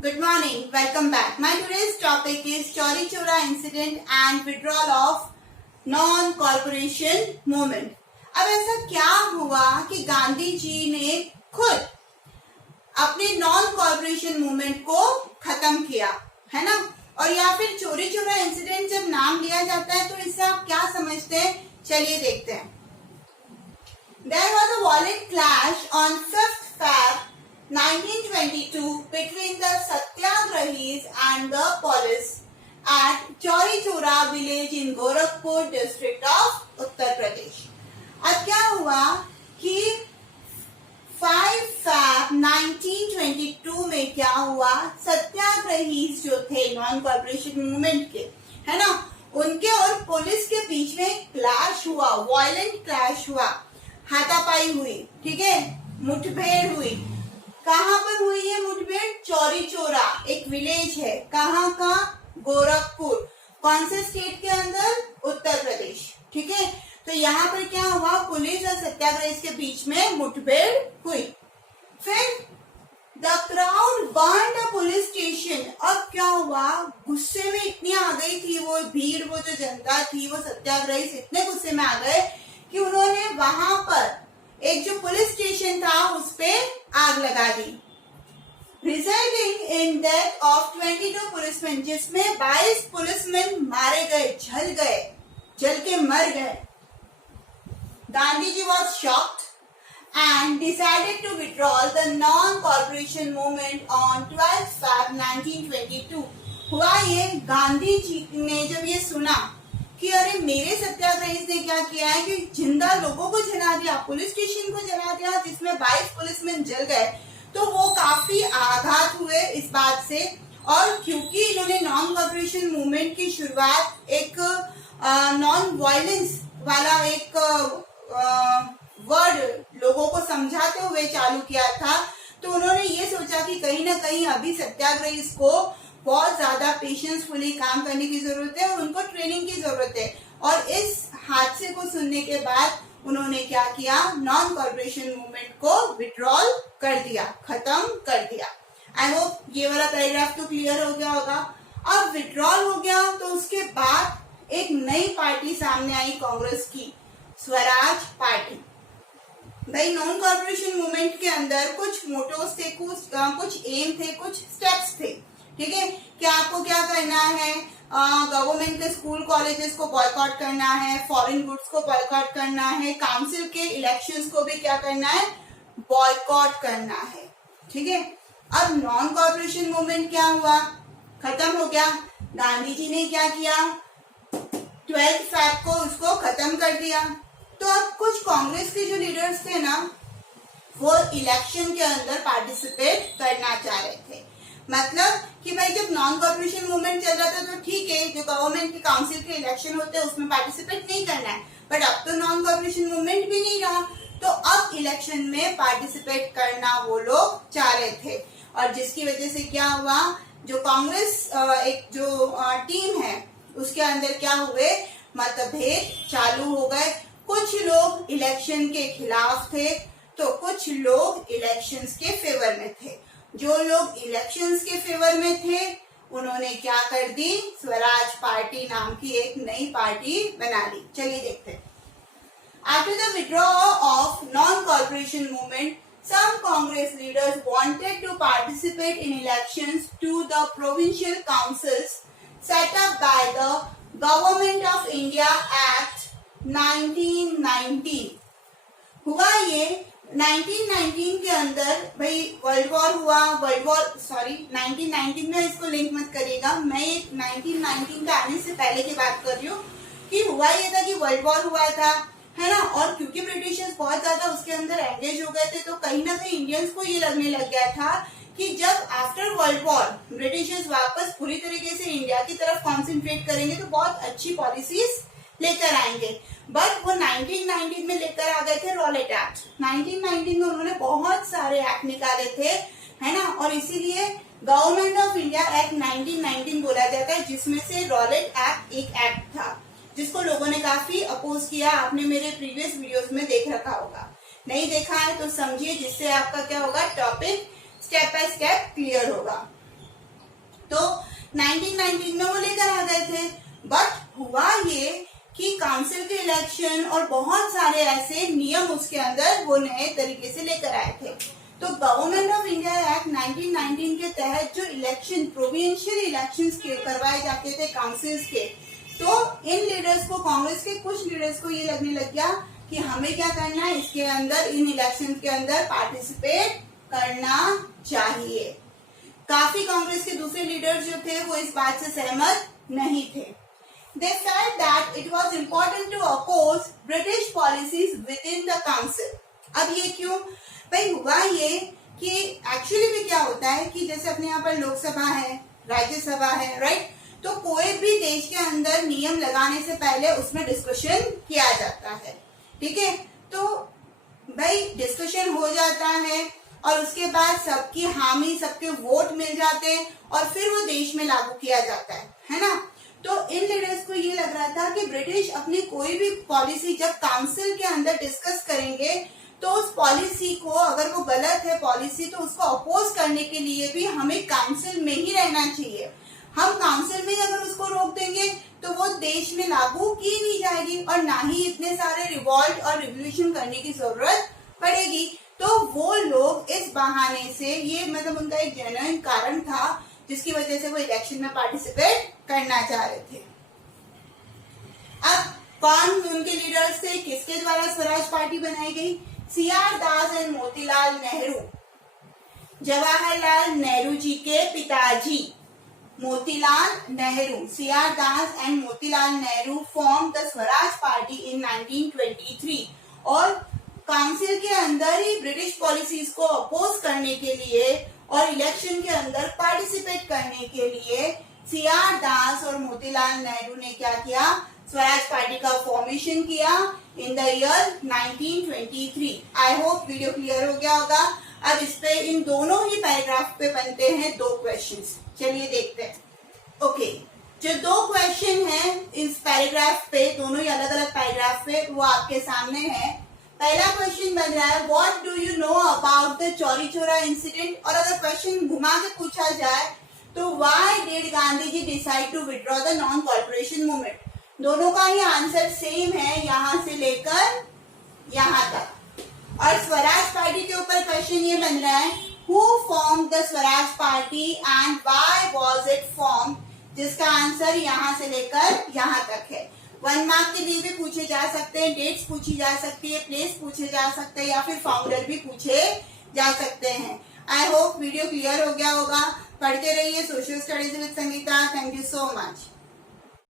Good morning. Welcome back. My today's topic is Chauri Chora incident and withdrawal of non-corporation movement. अब ऐसा क्या हुआ कि गांधी जी ने खुद अपने नॉन कॉर्पोरेशन मूवमेंट को खत्म किया, है ना? और या फिर चोरी चोरा इंसिडेंट जब नाम लिया जाता है तो इससे आप क्या समझते हैं, चलिए देखते हैं. There was a violent clash on 5th Feb 1922 between the Satyagrahis and the police at Chauri Chora village in Gorakhpur district of Uttar Pradesh. अब क्या हुआ कि 5 Feb 1922 में क्या हुआ, सत्याग्रहीज जो थे नॉन कॉर्पोरेशन मूवमेंट के, है ना, उनके और पुलिस के बीच में क्लैश हुआ, वायलेंट क्लैश हुआ, हाथापाई हुई, ठीक है, मुठभेड़ हुई. कहाँ पर हुई ये मुठभेड़? चौरी चोरा एक विलेज है, कहाँ का? गोरखपुर. कौन से स्टेट के अंदर? उत्तर प्रदेश. ठीक है, तो यहाँ पर क्या हुआ, पुलिस और सत्याग्रही के बीच में मुठभेड़ हुई. फिर the crowd burn the police station. अब क्या हुआ, गुस्से में इतनी आ गई थी वो भीड़, वो जो जनता थी, वो सत्याग्रही इतने गुस्से में आ गए कि उन्होंने वहां पर एक जो पुलिस स्टेशन था उस पे आग लगा दी, resulting in death of 22 policeman, जिसमें 22 पुलिसमैन मारे गए, जल के मर गए. Gandhi ji was shocked and decided to withdraw the non-corporation movement on 12 Feb 1922. हुआ ये, गांधी जी ने जब ये सुना कि अरे मेरे सत्याग्रही ने क्या किया है कि जिंदा लोगों को जला दिया, पुलिस स्टेशन को जला दिया, जिसमें 22 पुलिसमैन जल गए, तो वो काफी आघात हुए इस बात से. और क्योंकि इन्होंने नॉन कॉर्पोरेशन मूवमेंट की शुरुआत एक नॉन वायलेंस वाला एक वर्ड लोगों को समझाते हुए चालू किया था, तो उन्होंने ये सोचा कि कहीं ना कहीं अभी सत्याग्रही को बहुत ज्यादा पेशेंसफुली काम करने की जरूरत है और उनको ट्रेनिंग की जरूरत है. और इस हादसे को सुनने के बाद उन्होंने क्या किया, नॉन कॉर्पोरेशन मूवमेंट को विड्रॉल कर दिया, खत्म कर दिया. आई होप ये वाला पैराग्राफ तो क्लियर हो गया होगा. अब विड्रॉल हो गया तो उसके बाद एक नई पार्टी सामने आई कांग्रेस की, स्वराज पार्टी. भाई नॉन कॉर्पोरेशन मूवमेंट के अंदर कुछ मोटोस थे, कुछ एम थे, कुछ स्टेप्स थे. ठीक है, कि आपको क्या करना है, गवर्नमेंट के स्कूल कॉलेजेस को बॉयकॉट करना है, फॉरेन गुड्स को बॉयकॉट करना है, काउंसिल के इलेक्शंस को भी क्या करना है, बॉयकॉट करना है. ठीक है, अब नॉन कॉर्पोरेशन मूवमेंट क्या हुआ, खत्म हो गया. गांधी जी ने क्या किया, 12 फैब को उसको खत्म कर दिया. तो अब कुछ कांग्रेस के जो लीडर्स थे ना, वो इलेक्शन के अंदर पार्टिसिपेट करना चाह रहे थे. मतलब कि भाई जब नॉन कॉर्पोरेशन मूवमेंट चल रहा था तो ठीक है, जो गवर्नमेंट के काउंसिल के इलेक्शन होते हैं उसमें पार्टिसिपेट नहीं करना है, बट अब तो नॉन कॉर्पोरेशन मूवमेंट भी नहीं रहा, तो अब इलेक्शन में पार्टिसिपेट करना वो लोग चाह रहे थे. और जिसकी वजह से क्या हुआ, जो कांग्रेस एक जो टीम है उसके अंदर क्या हुए, मतभेद चालू हो गए. कुछ लोग इलेक्शन के खिलाफ थे तो कुछ लोग इलेक्शंस के फेवर में थे. जो लोग इलेक्शंस के फेवर में थे उन्होंने क्या कर दी, स्वराज पार्टी नाम की एक नई पार्टी बना ली. चलिए देखते हैं. After the withdrawal of non-corporation movement, some Congress leaders wanted to participate in elections to the provincial councils set up by the Government of India Act 1919. हुआ ये 1919 के अंदर, भाई वर्ल्ड वॉर हुआ, 1919 में इसको लिंक मत करिएगा, मैं 1919 के आने से पहले की बात कर रही हूँ. कि हुआ ये था कि वर्ल्ड वॉर हुआ था, है ना, और क्योंकि ब्रिटिशर्स बहुत ज्यादा उसके अंदर एंगेज हो गए थे, तो कहीं ना कहीं इंडियंस को ये लगने लग गया था कि जब आफ्टर वर्ल्ड वॉर ब्रिटिशर्स वापस पूरी तरीके से इंडिया की तरफ कॉन्सेंट्रेट करेंगे तो बहुत अच्छी पॉलिसीज लेकर आएंगे. बट वो 1919 में लेकर आ गए थे रॉलेट एक्ट. 1919 में उन्होंने बहुत सारे एक्ट निकाले थे, है ना, और इसीलिए गवर्नमेंट ऑफ इंडिया एक्ट 1919 बोला जाता है, जिसमें से रॉलेट एक्ट एक एक्ट था जिसको लोगों ने काफी अपोज किया. आपने मेरे प्रीवियस वीडियोस में देख रखा होगा, नहीं देखा है तो समझिए, जिससे आपका क्या होगा, topic step by step clear होगा. 1919 में वो लेकर आ गए थे। बट हुआ ये कि काउंसिल के इलेक्शन और बहुत सारे ऐसे नियम उसके अंदर वो नए तरीके से लेकर आए थे। तो गवर्नमेंट ऑफ इंडिया एक्ट 1919 के तहत जो इलेक्शन, प्रोविंशियल इलेक्शंस के करवाए जाते थे काउंसिल्स के, तो इन लीडर्स को, कांग्रेस के कुछ लीडर्स को ये लगने लग गया कि हमें क्या करना है, इसके अंदर, इन इलेक्शन के अंदर पार्टिसिपेट करना चाहिए। काफी कांग्रेस के दूसरे लीडर्स जो थे वो इस बात से सहमत नहीं थे। They felt that it was important to oppose British policies within the council. अब ये क्यों? भाई हुआ ये कि एक्चुअली भी क्या होता है कि जैसे अपने यहाँ पर लोकसभा है, राज्यसभा है, राइट? तो कोई भी देश के अंदर नियम लगाने से पहले उसमें डिस्कशन किया जाता है, ठीक है? तो भाई डिस्कशन हो जाता है और उसके बाद सबकी हामी, सबके वोट मिल जाते हैं और फिर वो देश में लागू किया जाता है ना? तो इन लीडर्स को ये लग रहा था कि ब्रिटिश अपनी कोई भी पॉलिसी जब काउंसिल के अंदर डिस्कस करेंगे तो उस पॉलिसी को, अगर वो गलत है पॉलिसी, तो उसको अपोज करने के लिए भी हमें काउंसिल में ही रहना चाहिए। हम काउंसिल में अगर उसको रोक देंगे तो वो देश में लागू की नहीं जाएगी और ना ही इतने सारे रिवॉल्ट और रिवोल्यूशन करने की जरूरत पड़ेगी। तो वो लोग इस बहाने से, ये मतलब उनका एक जेन्युइन कारण था जिसकी वजह से वो इलेक्शन में पार्टिसिपेट करना चाह रहे थे। अब कौन उनके लीडर्स थे, किसके द्वारा स्वराज पार्टी बनाई गई? CR Das and Motilal Nehru. जवाहरलाल नेहरू जी के पिताजी Motilal Nehru, CR Das and Motilal Nehru form the Swaraj party in 1923 और काउंसिल के अंदर ही ब्रिटिश पॉलिसीज को अपोज करने के लिए और इलेक्शन के अंदर पार्टिसिपेट करने के लिए सीआर दास और मोतीलाल नेहरू ने क्या किया? स्वराज पार्टी का फॉर्मेशन किया in the year 1923। I hope video clear हो गया होगा। अब इस पे, इन दोनों ही पैराग्राफ पे बनते हैं दो क्वेश्चंस। चलिए देखते हैं। ओके, जो दो क्वेश्चन हैं इस पैराग्राफ पे, दोनों ही अलग अलग पैराग्राफ पे, वो आपके सामने है। पहला क्वेश्चन बन रहा है, what do you know about the Chauri Chaura incident? और अगर क्वेश्चन घुमा के पूछा जाए तो why did Gandhi ji decide to withdraw the non corporation movement? दोनों का ही आंसर सेम है, यहां से लेकर यहां तक। और स्वराज पार्टी के ऊपर क्वेश्चन ये बन रहा है, who formed the Swaraj party and why was it formed? जिसका आंसर यहां से लेकर यहां तक है। 1 मार्क के लिए भी पूछे जा सकते हैं, डेट्स पूछी जा सकती है, प्लेस पूछे जा सकते हैं या फिर फाउंडर भी पूछे जा सकते हैं। आई होप वीडियो क्लियर हो गया होगा। पढ़ते रहिए social studies with Sangeeta. Thank you so much.